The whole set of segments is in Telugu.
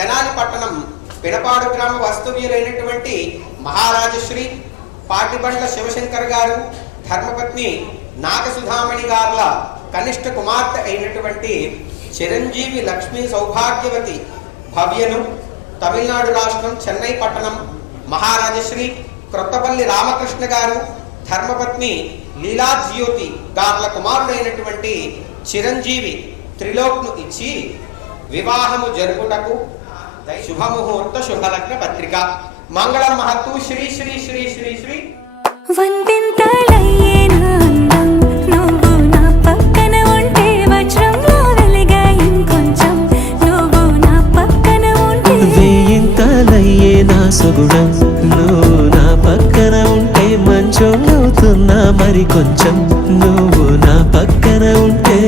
తెనాలి పట్టణం పినపాడు గ్రామ వాస్తవ్యులైనటువంటి మహారాజశ్రీ పాటిబండ్ల శివశంకర్ గారు ధర్మపత్ని నాగసుధామణి గార్ల కనిష్ట కుమార్తె అయినటువంటి చిరంజీవి లక్ష్మీ సౌభాగ్యవతి భవ్యను తమిళనాడు రాష్ట్రం చెన్నై పట్టణం మహారాజశ్రీ క్రొత్తపల్లి రామకృష్ణ గారు ధర్మపత్ని లీలా జ్యోతి గార్ల కుమారుడైనటువంటి చిరంజీవి త్రిలోక్ను ఇచ్చి వివాహము జరుపుటకు శుభముహూర్త శుభలగ్న పత్రిక మంగళం మహత్తు శ్రీ శ్రీ శ్రీ శ్రీ శ్రీ సుగుణం నువ్వు నా పక్కన ఉంటే మంచోళ్ళవుతున్నా మరి కొంచెం నువ్వు నా పక్కన ఉంటే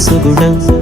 సుగుణం